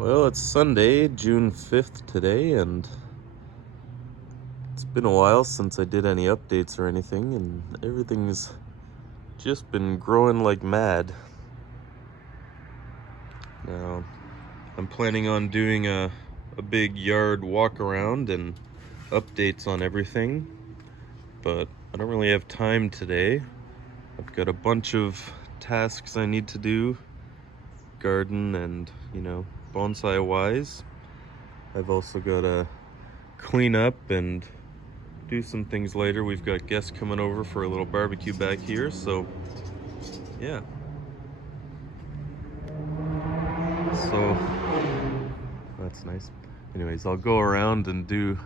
Well, it's Sunday, June 5th today, and it's been a while since I did any updates or anything, and everything's just been growing like mad. Now, I'm planning on doing a big yard walk around and updates on everything, but I don't really have time today. I've got a bunch of tasks I need to do, garden and, bonsai wise. I've also got to clean up and do some things later. We've got guests coming over for a little barbecue back here, so yeah. So that's nice. Anyways, I'll go around and do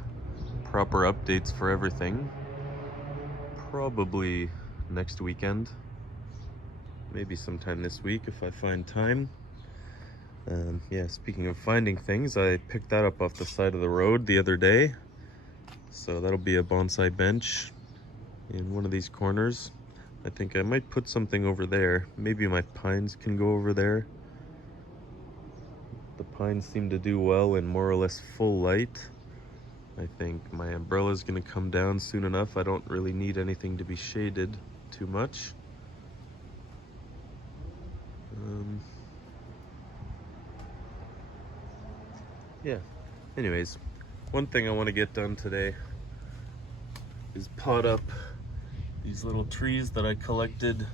proper updates for everything. Probably next weekend. Maybe sometime this week if I find time. Yeah, speaking of finding things, I picked that up off the side of the road the other day. So that'll be a bonsai bench in one of these corners. I think I might put something over there. Maybe my pines can go over there. The pines seem to do well in more or less full light. I think my umbrella's gonna come down soon enough. I don't really need anything to be shaded too much. Yeah, anyways, one thing I want to get done today is pot up these little trees that I collected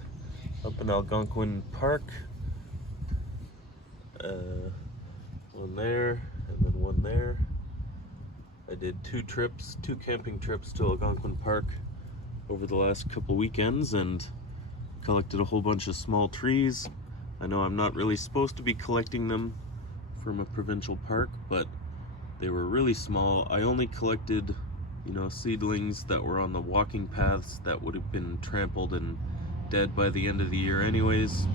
up in Algonquin Park. One there and then one there. I did two camping trips to Algonquin Park over the last couple weekends and collected a whole bunch of small trees. I know I'm not really supposed to be collecting them from a provincial park, but they were really small. I only collected, seedlings that were on the walking paths that would have been trampled and dead by the end of the year anyways,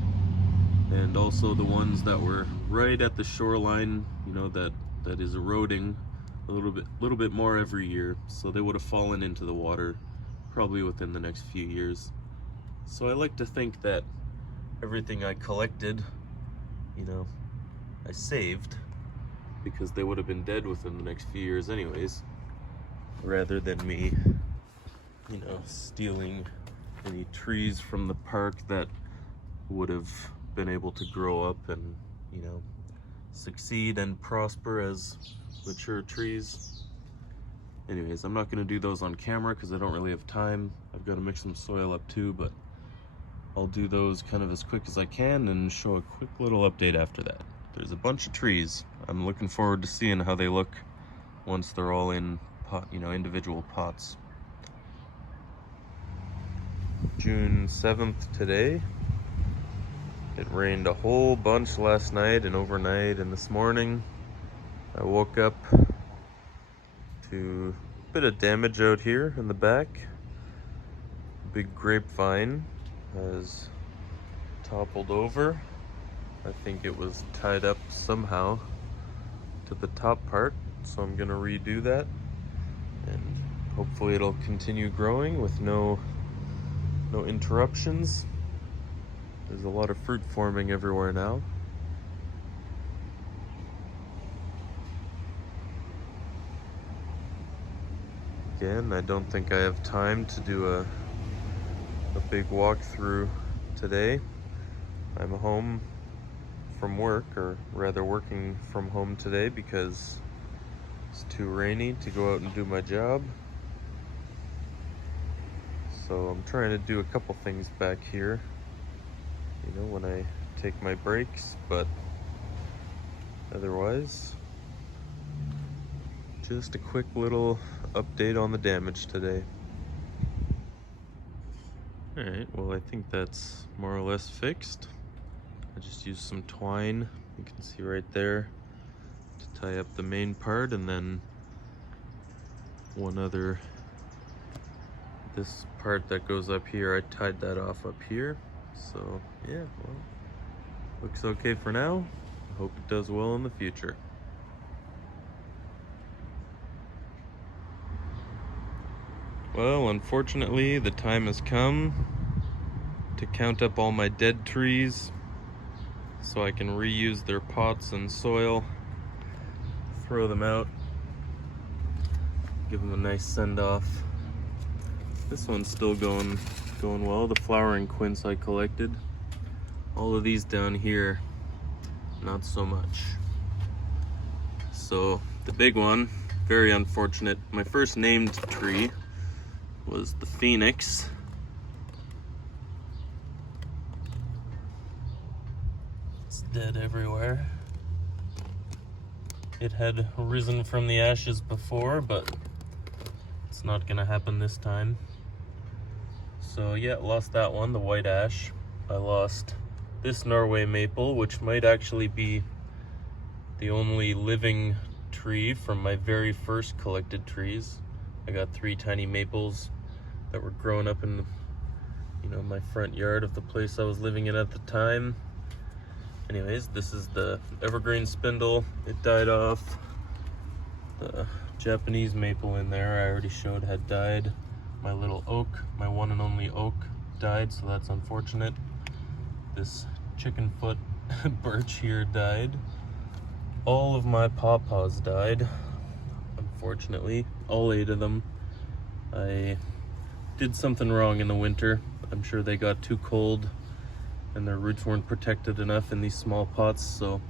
and also the ones that were right at the shoreline, that is eroding a little bit more every year, so they would have fallen into the water probably within the next few years. So I like to think that everything I collected, I saved, because they would have been dead within the next few years anyways, rather than me, stealing any trees from the park that would have been able to grow up and, succeed and prosper as mature trees. Anyways, I'm not going to do those on camera because I don't really have time. I've got to mix some soil up too, but I'll do those kind of as quick as I can and show a quick little update after that. There's a bunch of trees. I'm looking forward to seeing how they look once they're all in individual pots. June 7th today. It rained a whole bunch last night and overnight and this morning. I woke up to a bit of damage out here in the back. Big grapevine has toppled over. I think it was tied up somehow to the top part, so I'm gonna redo that, and hopefully it'll continue growing with no interruptions. There's a lot of fruit forming everywhere now. Again, I don't think I have time to do a big walkthrough today. I'm home from work, or rather working from home today, because it's too rainy to go out and do my job. So I'm trying to do a couple things back here, when I take my breaks, but otherwise, just a quick little update on the damage today. Alright, well, I think that's more or less fixed. I just used some twine, you can see right there, to tie up the main part, and then this part that goes up here, I tied that off up here. So yeah, well, looks okay for now. I hope it does well in the future. Well, unfortunately, the time has come to count up all my dead trees so I can reuse their pots and soil throw them out, give them a nice send off. This one's still going well. The flowering quince I collected. All of these down here, not so much. So the big one, very unfortunate. My first named tree was the Phoenix. It's dead everywhere. It had risen from the ashes before, but it's not gonna happen this time. So yeah, lost that one, the white ash. I lost this Norway maple, which might actually be the only living tree from my very first collected trees. I got 3 tiny maples that were growing up in, my front yard of the place I was living in at the time. Anyways, this is the evergreen spindle. It died off. The Japanese maple in there I already showed had died. My little oak, my one and only oak, died, so that's unfortunate. This chicken foot birch here died. All of my pawpaws died, unfortunately. All 8 of them. I did something wrong in the winter. I'm sure they got too cold and their roots weren't protected enough in these small pots, so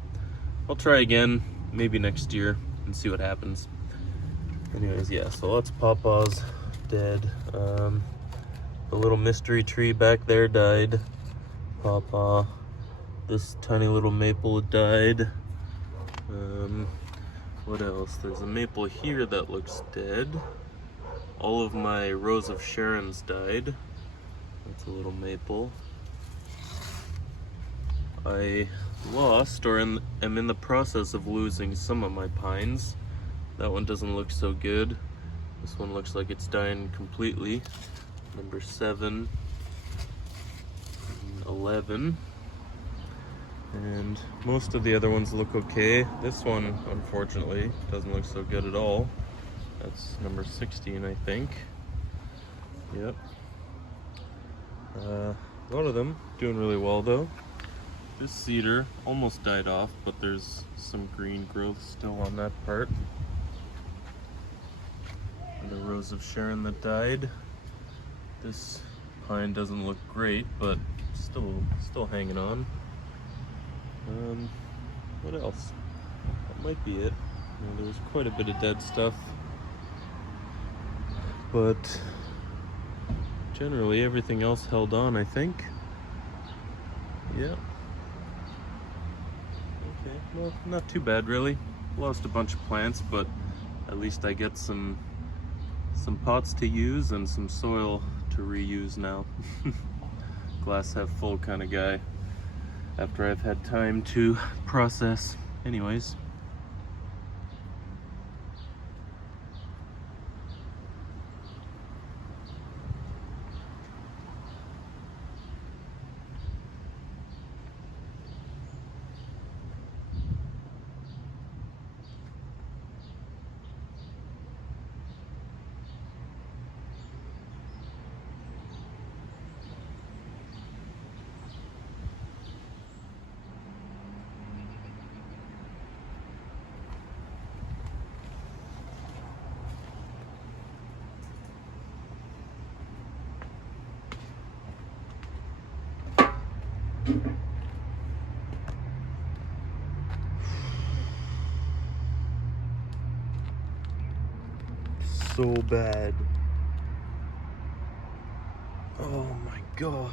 I'll try again, maybe next year, and see what happens. Anyways, yeah, so lots of pawpaws dead. The little mystery tree back there died. Pawpaw. This tiny little maple died. What else? There's a maple here that looks dead. All of my Rose of Sharon's died. That's a little maple. I lost, or am in the process of losing, some of my pines. That one doesn't look so good. This one looks like it's dying completely. Number 7, 11. And most of the other ones look okay. This one, unfortunately, doesn't look so good at all. That's number 16, I think. Yep. A lot of them doing really well, though. This cedar almost died off, but there's some green growth still on that part. And the Rose of Sharon that died. This pine doesn't look great, but still hanging on. What else? That might be it. There's quite a bit of dead stuff, but generally everything else held on, I think. Yeah. Okay, well, not too bad really. Lost a bunch of plants, but at least I get some pots to use and some soil to reuse now. Glass half full kind of guy after I've had time to process. Anyways. So bad. Oh my God.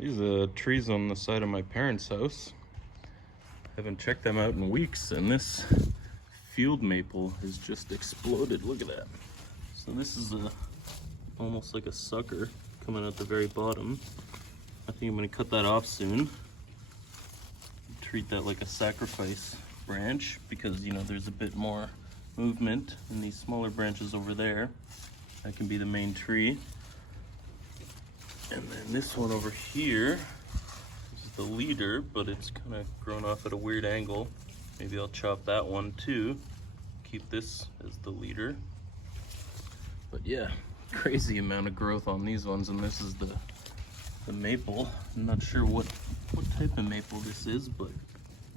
These are trees on the side of my parents' house. Haven't checked them out in weeks, and this field maple has just exploded. Look at that. So this is almost like a sucker coming out the very bottom. I think I'm gonna cut that off soon. Treat that like a sacrifice branch because, you know, there's a bit more movement in these smaller branches over there. That can be the main tree. And then this one over here is the leader, but it's kind of grown off at a weird angle. Maybe I'll chop that one too. Keep this as the leader. But yeah, crazy amount of growth on these ones, and this is the maple. I'm not sure what type of maple this is, but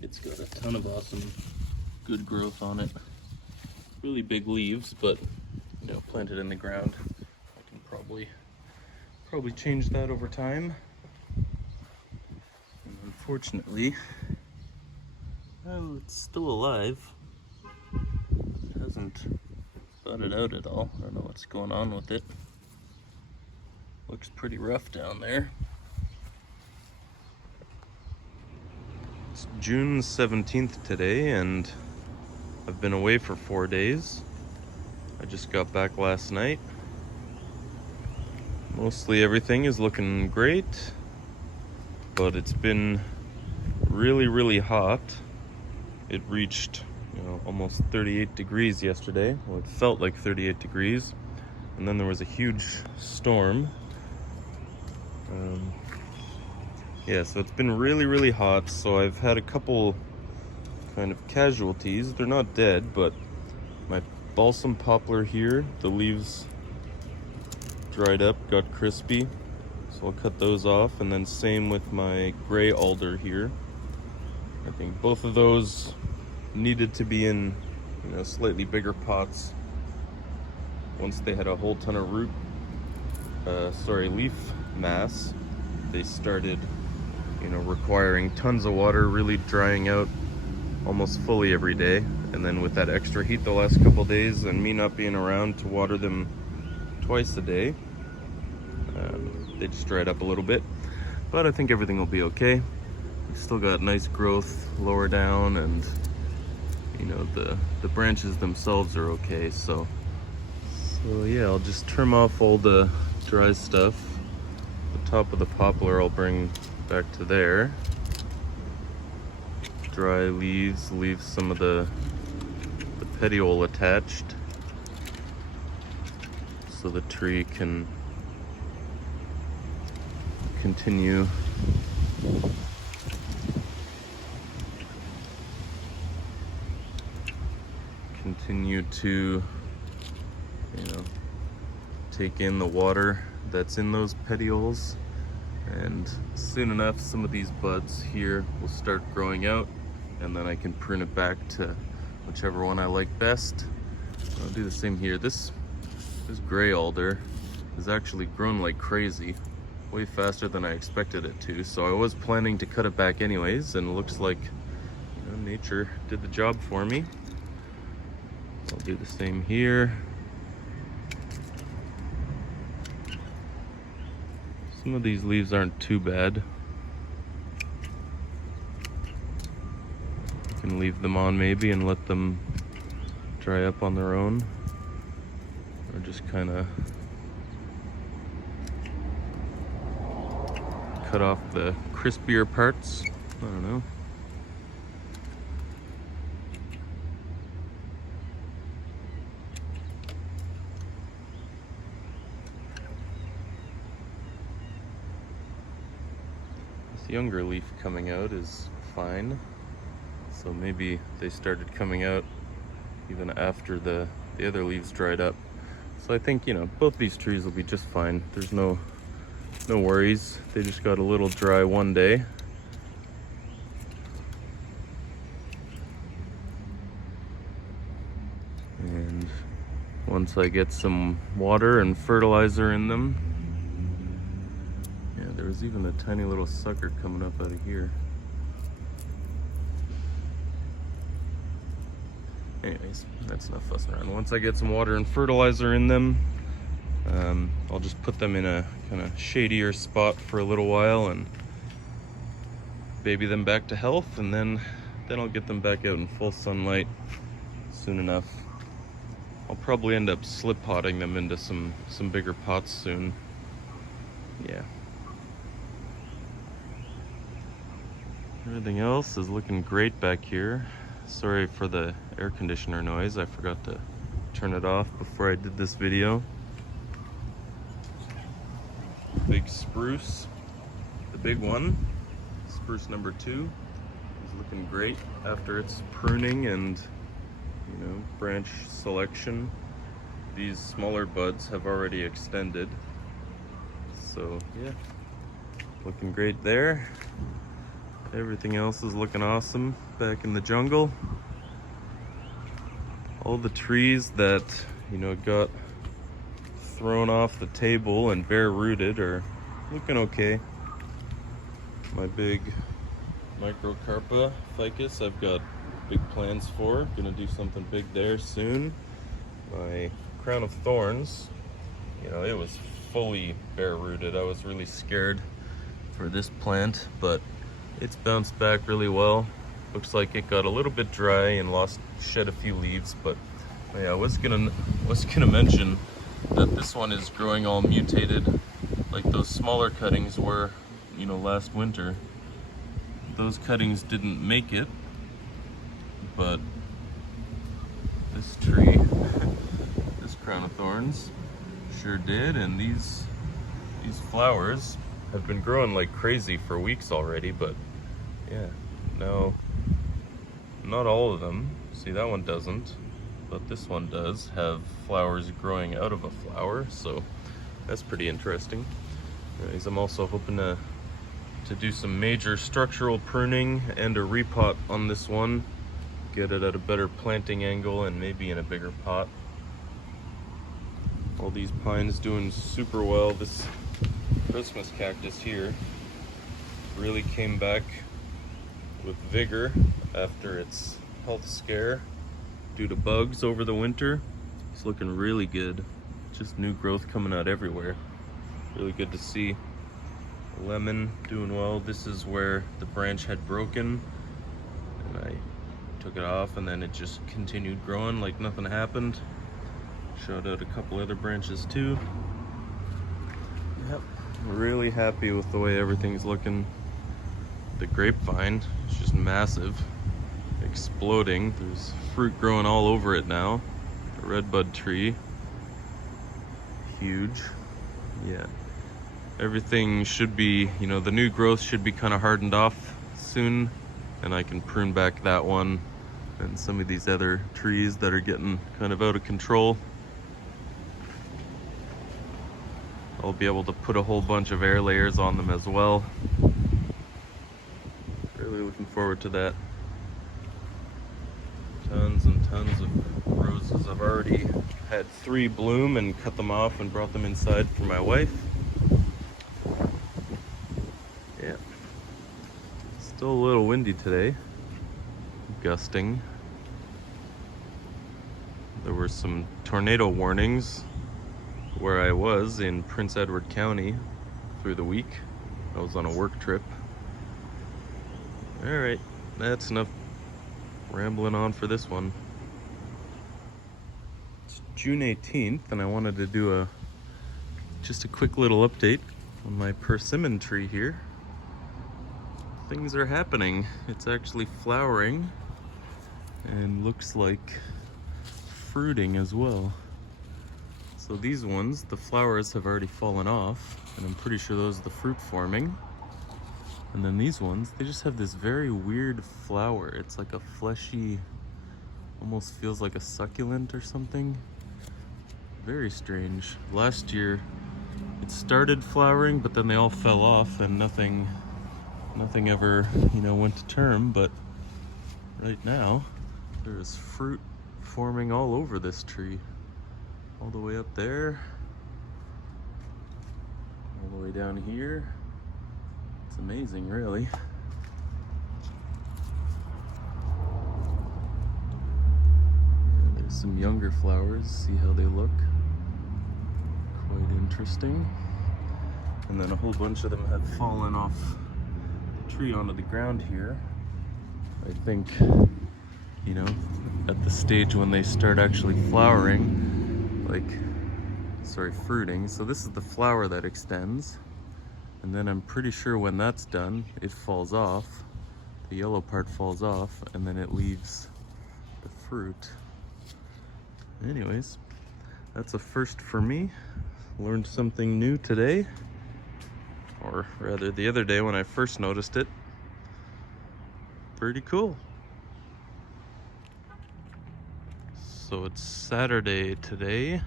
it's got a ton of awesome, good growth on it. Really big leaves, but you know, planted in the ground. I can probably change that over time. And unfortunately, well, it's still alive. It hasn't budded out at all. I don't know what's going on with it. Looks pretty rough down there. It's June 17th today, and I've been away for 4 days. I just got back last night. Mostly everything is looking great, but it's been really, really hot. It reached, you know, almost 38 degrees yesterday. Well, it felt like 38 degrees. And then there was a huge storm. Yeah, so it's been really, really hot. So I've had a couple kind of casualties. They're not dead, but my balsam poplar here, the leaves dried up, got crispy. So I'll cut those off. And then same with my gray alder here. I think both of those needed to be in, you know, slightly bigger pots once they had a whole ton of leaf mass. They started, you know, requiring tons of water, really drying out almost fully every day. And then with that extra heat the last couple days and me not being around to water them twice a day, they just dried up a little bit. But I think everything will be okay. We've still got nice growth lower down, and you know, the branches themselves are okay. So yeah, I'll just trim off all the dry stuff. The top of the poplar I'll bring back to there. Dry leaves, leave some of the petiole attached so the tree can continue to, you know, take in the water that's in those petioles. And soon enough, some of these buds here will start growing out, and then I can prune it back to whichever one I like best. I'll do the same here. This gray alder has actually grown like crazy, way faster than I expected it to. So I was planning to cut it back anyways, and it looks like, you know, nature did the job for me. I'll do the same here. Some of these leaves aren't too bad. You can leave them on maybe and let them dry up on their own, or just kind of cut off the crispier parts. I don't know. Younger leaf coming out is fine, so maybe they started coming out even after the other leaves dried up. So I think, you know, both these trees will be just fine. There's no worries. They just got a little dry one day. And once I get some water and fertilizer in them, there's even a tiny little sucker coming up out of here. Anyways, that's enough fussing around. Once I get some water and fertilizer in them, I'll just put them in a kind of shadier spot for a little while and baby them back to health, and then I'll get them back out in full sunlight soon enough. I'll probably end up slip potting them into some bigger pots soon. Yeah. Everything else is looking great back here. Sorry for the air conditioner noise. I forgot to turn it off before I did this video. Big spruce, the big one, spruce number 2, is looking great after its pruning and, you know, branch selection. These smaller buds have already extended. So yeah, looking great there. Everything else is looking awesome back in the jungle. All the trees that, you know, got thrown off the table and bare rooted are looking okay. My big microcarpa ficus I've got big plans for. Gonna do something big there soon. My crown of thorns, you know, it was fully bare rooted. I was really scared for this plant, but it's bounced back really well. Looks like it got a little bit dry and shed a few leaves, but yeah, I was gonna mention that this one is growing all mutated, like those smaller cuttings were, you know, last winter. Those cuttings didn't make it, but this tree, this crown of thorns, sure did, and these flowers have been growing like crazy for weeks already, but yeah, no, not all of them. See, that one doesn't, but this one does have flowers growing out of a flower, so that's pretty interesting. Anyways, I'm also hoping to do some major structural pruning and a repot on this one, get it at a better planting angle and maybe in a bigger pot. All these pines doing super well. This Christmas cactus here really came back with vigor after its health scare due to bugs over the winter. It's looking really good. Just new growth coming out everywhere. Really good to see. Lemon doing well. This is where the branch had broken and I took it off, and then it just continued growing like nothing happened. Showed out a couple other branches too. Yep, really happy with the way everything's looking. The grapevine is just massive, exploding. There's fruit growing all over it now. The redbud tree, huge. Yeah, everything should be, you know, the new growth should be kind of hardened off soon, and I can prune back that one and some of these other trees that are getting kind of out of control. I'll be able to put a whole bunch of air layers on them as well. Really looking forward to that. Tons and tons of roses. I've already had 3 bloom and cut them off and brought them inside for my wife. Yeah. Still a little windy today. Gusting. There were some tornado warnings where I was in Prince Edward County through the week. I was on a work trip. All right, that's enough rambling on for this one. It's June 18th, and I wanted to do just a quick little update on my persimmon tree here. Things are happening. It's actually flowering and looks like fruiting as well. So these ones, the flowers have already fallen off, and I'm pretty sure those are the fruit forming. And then these ones, they just have this very weird flower. It's like a fleshy, almost feels like a succulent or something. Very strange. Last year, it started flowering, but then they all fell off and nothing ever, you know, went to term. But right now, there's fruit forming all over this tree. All the way up there, all the way down here. It's amazing, really. And there's some younger flowers. See how they look? Quite interesting. And then a whole bunch of them have fallen off the tree onto the ground here. I think, you know, at the stage when they start actually flowering, fruiting. So this is the flower that extends, and then I'm pretty sure when that's done, it falls off, the yellow part falls off and then it leaves the fruit. Anyways, that's a first for me. Learned something new today, or rather the other day when I first noticed it. Pretty cool. So it's Saturday today,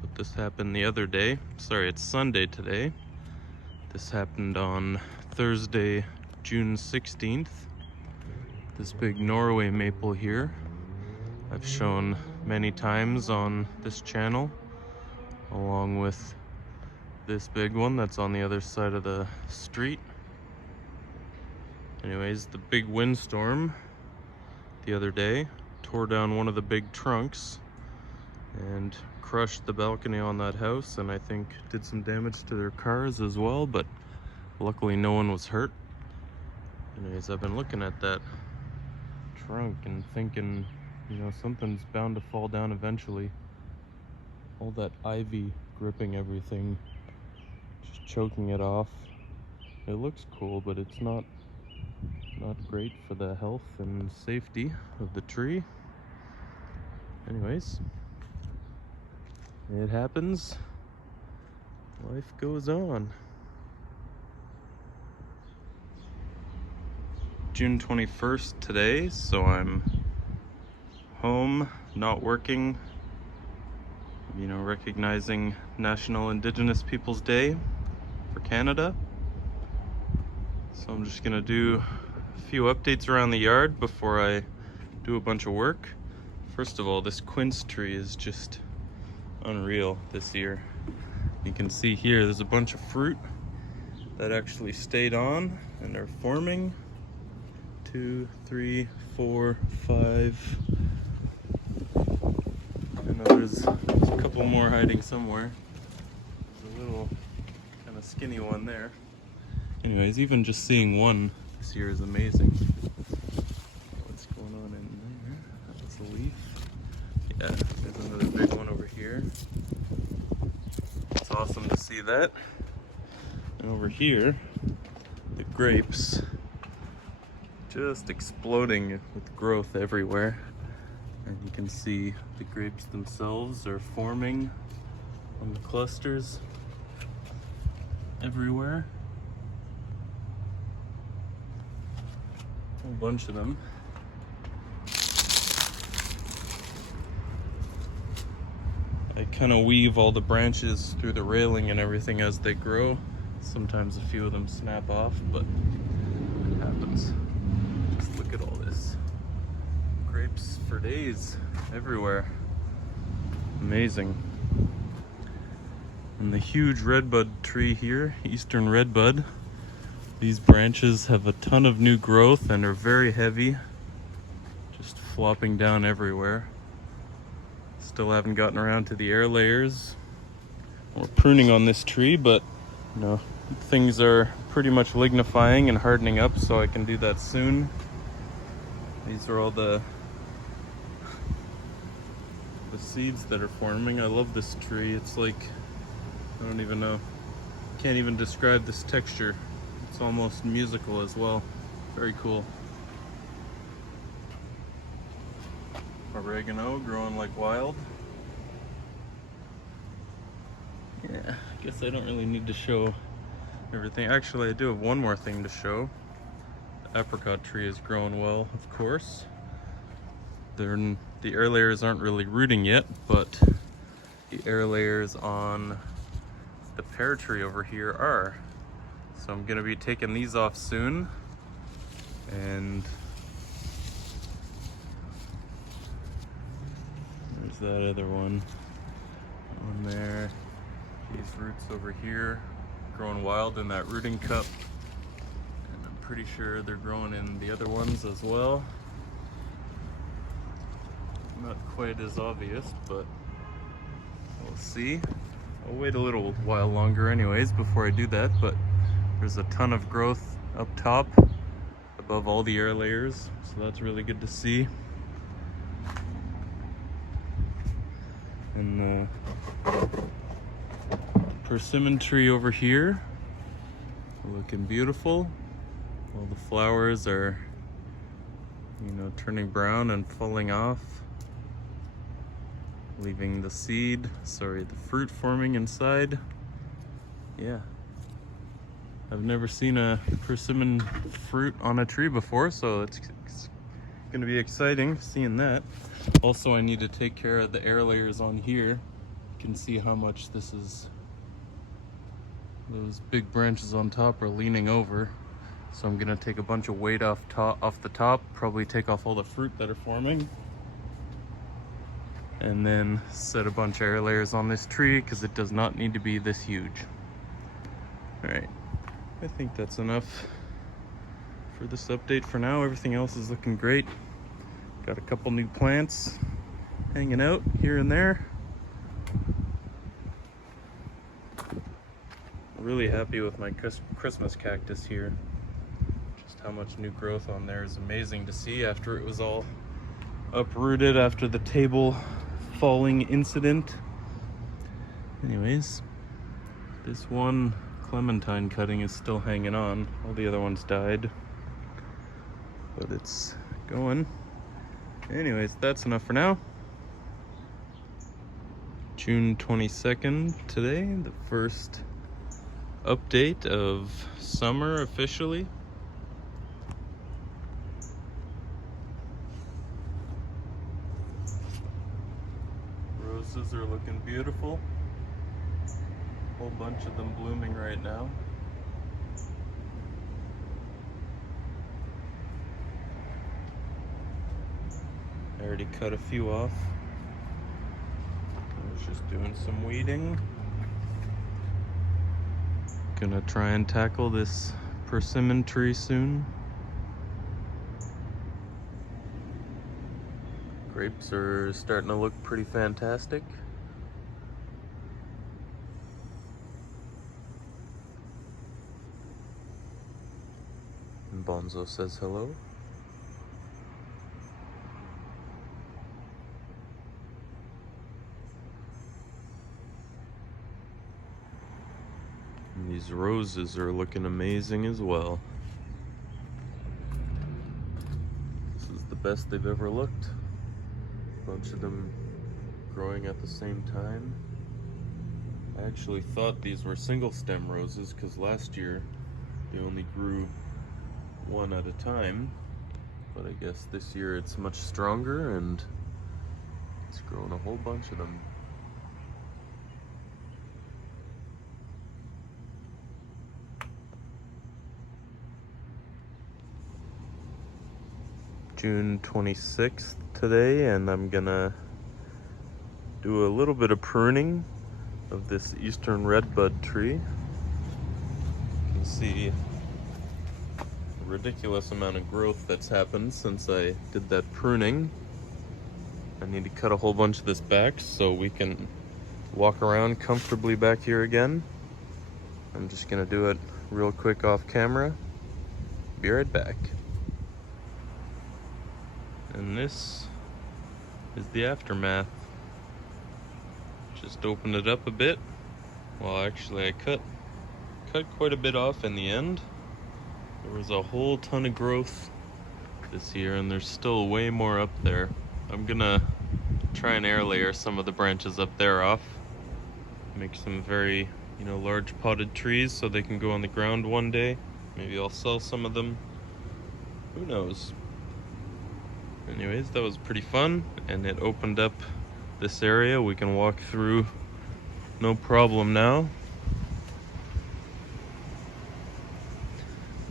but this happened the other day. Sorry, it's Sunday today. This happened on Thursday, June 16th. This big Norway maple here, I've shown many times on this channel, along with this big one that's on the other side of the street. Anyways, the big windstorm the other day tore down one of the big trunks and crushed the balcony on that house, and I think did some damage to their cars as well, but luckily no one was hurt. Anyways, I've been looking at that trunk and thinking, you know, something's bound to fall down eventually. All that ivy gripping everything, just choking it off. It looks cool, but it's not great for the health and safety of the tree. Anyways, it happens. Life goes on. June 21st today, so I'm home, not working, you know, recognizing National Indigenous Peoples Day for Canada. So I'm just gonna do a few updates around the yard before I do a bunch of work. First of all, this quince tree is just unreal this year. You can see here there's a bunch of fruit that actually stayed on and are forming. 2, 3, 4, 5. I know there's a couple more hiding somewhere. There's a little kind of skinny one there. Anyways, even just seeing one this year is amazing. What's going on in there? That's a leaf. Yeah, there's another big one over here. It's awesome to see that. And over here, the grapes just exploding with growth everywhere. And you can see the grapes themselves are forming on the clusters everywhere. A whole bunch of them. I kind of weave all the branches through the railing and everything as they grow. Sometimes a few of them snap off, but it happens. Just look at all this. Grapes for days everywhere. Amazing. And the huge redbud tree here, eastern redbud, these branches have a ton of new growth and are very heavy, just flopping down everywhere. Still haven't gotten around to the air layers or pruning on this tree, but you know, things are pretty much lignifying and hardening up, so I can do that soon. These are all the seeds that are forming. I love this tree. It's like, I don't even know, can't even describe this texture. It's almost musical as well. Very cool. Oregano growing like wild. Yeah, I guess I don't really need to show everything. Actually, I do have one more thing to show. The apricot tree is growing well, of course. The air layers aren't really rooting yet, but the air layers on the pear tree over here are. So I'm gonna be taking these off soon. And there's that other one on there. These roots over here growing wild in that rooting cup. And I'm pretty sure they're growing in the other ones as well. Not quite as obvious, but we'll see. I'll wait a little while longer anyways before I do that, but there's a ton of growth up top above all the air layers, so that's really good to see. And the persimmon tree over here, looking beautiful. All the flowers are, turning brown and falling off, leaving the the fruit forming inside. Yeah. I've never seen a persimmon fruit on a tree before, so it's gonna be exciting seeing that. Also, I need to take care of the air layers on here. You can see how much those big branches on top are leaning over. So I'm gonna take a bunch of weight off the top, probably take off all the fruit that are forming, and then set a bunch of air layers on this tree because it does not need to be this huge. All right, I think that's enough for this update for now. Everything else is looking great. Got a couple new plants hanging out here and there. Really happy with my Christmas cactus here. Just how much new growth on there is amazing to see after it was all uprooted after the table falling incident. Anyways, this one clementine cutting is still hanging on. All the other ones died, but it's going. Anyways, that's enough for now. June 22nd today, the first update of summer officially. Roses are looking beautiful. A whole bunch of them blooming right now. I already cut a few off. I was just doing some weeding. Gonna try and tackle this persimmon tree soon. Grapes are starting to look pretty fantastic. And Bonzo says hello. And these roses are looking amazing as well. This is the best they've ever looked. A bunch of them growing at the same time. I actually thought these were single stem roses because last year they only grew one at a time, but I guess this year it's much stronger and it's grown a whole bunch of them. June 26th today, and I'm gonna do a little bit of pruning of this eastern redbud tree. You can see a ridiculous amount of growth that's happened since I did that pruning. I need to cut a whole bunch of this back so we can walk around comfortably back here again. I'm just gonna do it real quick off camera. Be right back. And this is the aftermath. Just opened it up a bit. Well, actually I cut quite a bit off in the end. There was a whole ton of growth this year and there's still way more up there. I'm gonna try and air layer some of the branches up there off. Make some very, large potted trees so they can go on the ground one day. Maybe I'll sell some of them. Who knows? Anyways, that was pretty fun, and it opened up this area we can walk through no problem now.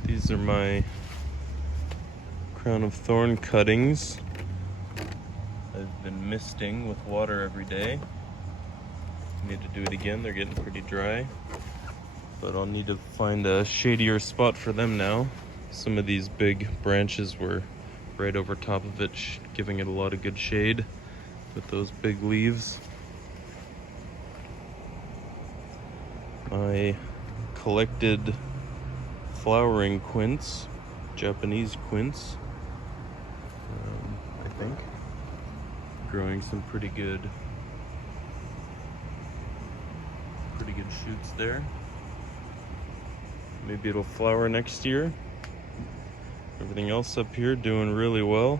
These are my crown of thorn cuttings. I've been misting with water every day. Need to do it again, they're getting pretty dry. But I'll need to find a shadier spot for them now. Some of these big branches were right over top of it, giving it a lot of good shade with those big leaves. My collected flowering quince, Japanese quince, I think, growing some pretty good shoots there. Maybe it'll flower next year. Everything else up here doing really well.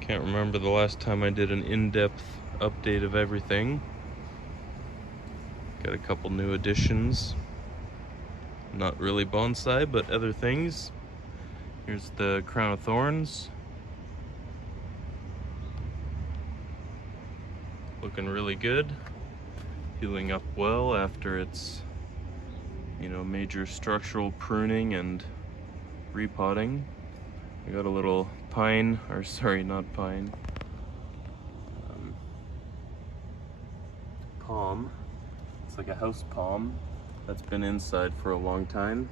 Can't remember the last time I did an in-depth update of everything. Got a couple new additions. Not really bonsai, but other things. Here's the crown of thorns. Looking really good. Healing up well after its, major structural pruning and repotting. I got a little pine, or sorry, not pine. Palm. It's like a house palm that's been inside for a long time.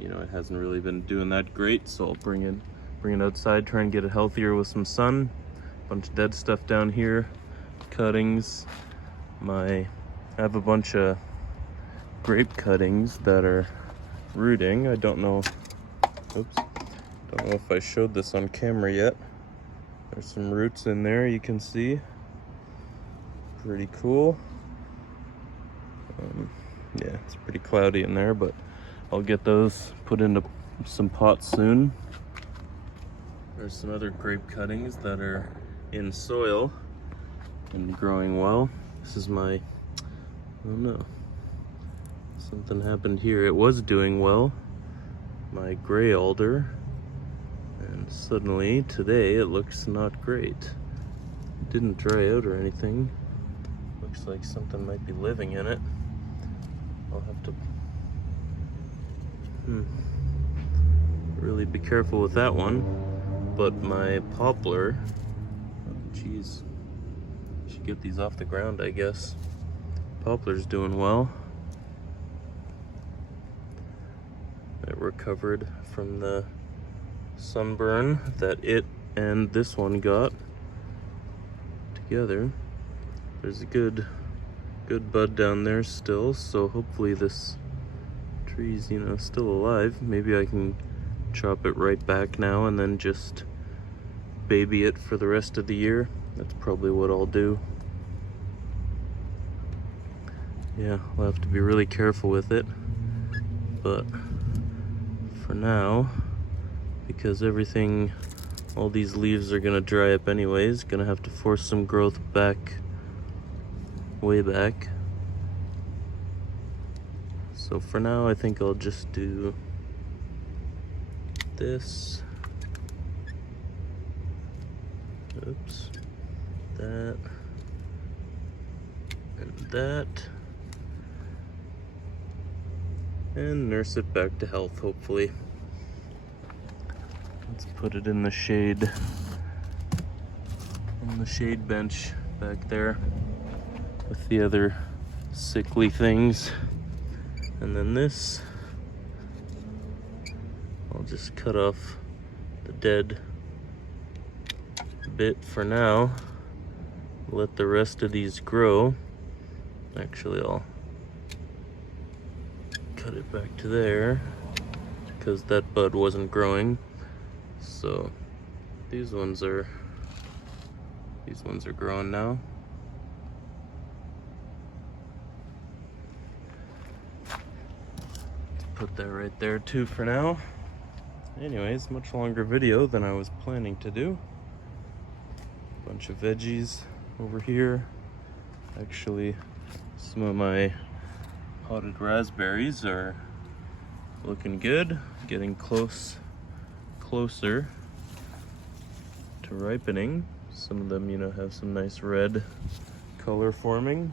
It hasn't really been doing that great, so I'll bring it outside, try and get it healthier with some sun. Bunch of dead stuff down here, cuttings. I have a bunch of grape cuttings that are rooting. I don't know if I showed this on camera yet. There's some roots in there, you can see. Pretty cool. Yeah, it's pretty cloudy in there, but I'll get those put into some pots soon. There's some other grape cuttings that are in soil and growing well. This is my, something happened here. It was doing well, my gray alder, and suddenly today it looks not great. It didn't dry out or anything. Looks like something might be living in it. I'll have to really be careful with that one. But my poplar, oh geez, should get these off the ground, I guess. Poplar's doing well. It recovered from the sunburn that it and this one got together. There's a good bud down there still, so hopefully this tree's, still alive. Maybe I can chop it right back now and then just baby it for the rest of the year. That's probably what I'll do. Yeah, I'll have to be really careful with it, but for now, because all these leaves are gonna dry up anyways, gonna have to force some growth back, way back. So for now, I think I'll just do this. Oops. That. And that. And nurse it back to health, hopefully. Let's put it in the shade. On the shade bench back there with the other sickly things. And then this, I'll just cut off the dead bit for now. Let the rest of these grow. Actually, I'll cut it back to there because that bud wasn't growing. So these ones are growing now. Put that right there too for now. Anyways, much longer video than I was planning to do. Bunch of veggies over here. Actually, some of my potted raspberries are looking good, getting closer to ripening. Some of them, have some nice red color forming.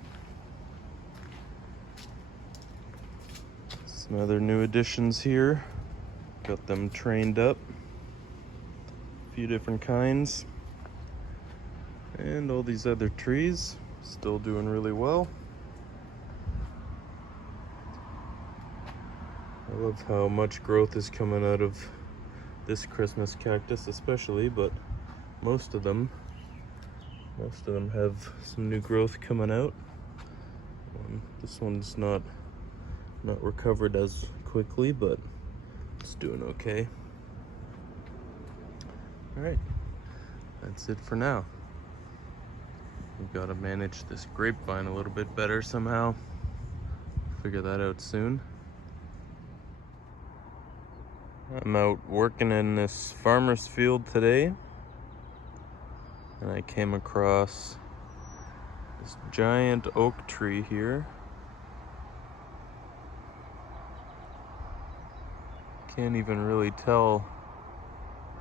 Some other new additions here. Got them trained up. A few different kinds. And all these other trees still doing really well. I love how much growth is coming out of this Christmas cactus especially, but most of them have some new growth coming out. This one's not recovered as quickly, but it's doing okay. All right, that's it for now. We've got to manage this grapevine a little bit better somehow. Figure that out soon. I'm out working in this farmer's field today, and I came across this giant oak tree here. Can't even really tell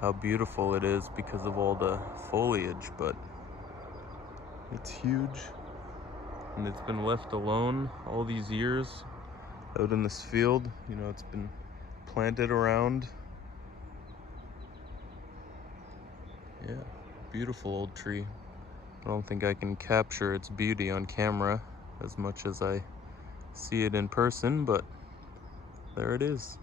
how beautiful it is because of all the foliage, but it's huge, and it's been left alone all these years out in this field. You know, it's been planted around. Yeah, beautiful old tree. I don't think I can capture its beauty on camera as much as I see it in person, but there it is.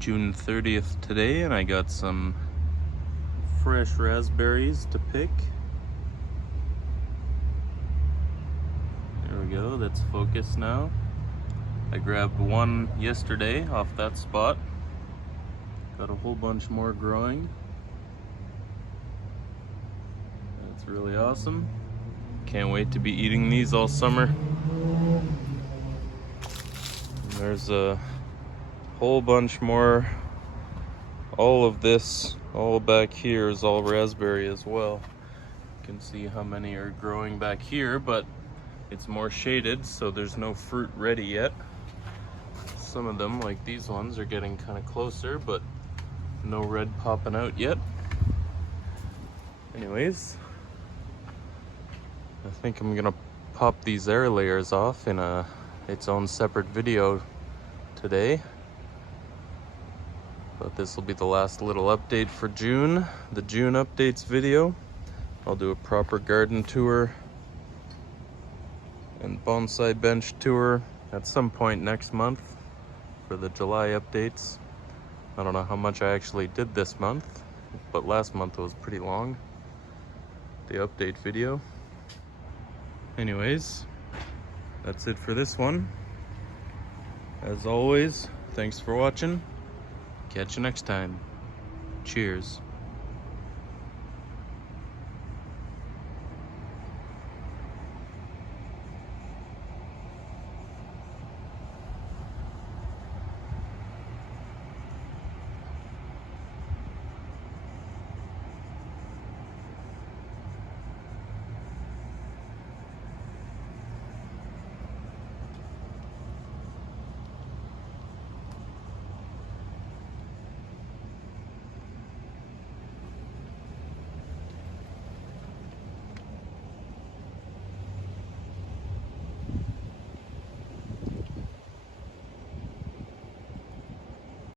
June 30th today, and I got some fresh raspberries to pick. There we go, that's focused now. I grabbed one yesterday off that spot. Got a whole bunch more growing. That's really awesome. Can't wait to be eating these all summer. And there's a whole bunch more. All of this, all back here is all raspberry as well. You can see how many are growing back here, but it's more shaded, so there's no fruit ready yet. Some of them, like these ones, are getting kind of closer, but no red popping out yet. Anyways, I think I'm gonna pop these air layers off in its own separate video today. But this will be the last little update for June, the June updates video. I'll do a proper garden tour and bonsai bench tour at some point next month for the July updates. I don't know how much I actually did this month, but last month was pretty long, the update video. Anyways, that's it for this one. As always, thanks for watching. Catch you next time. Cheers.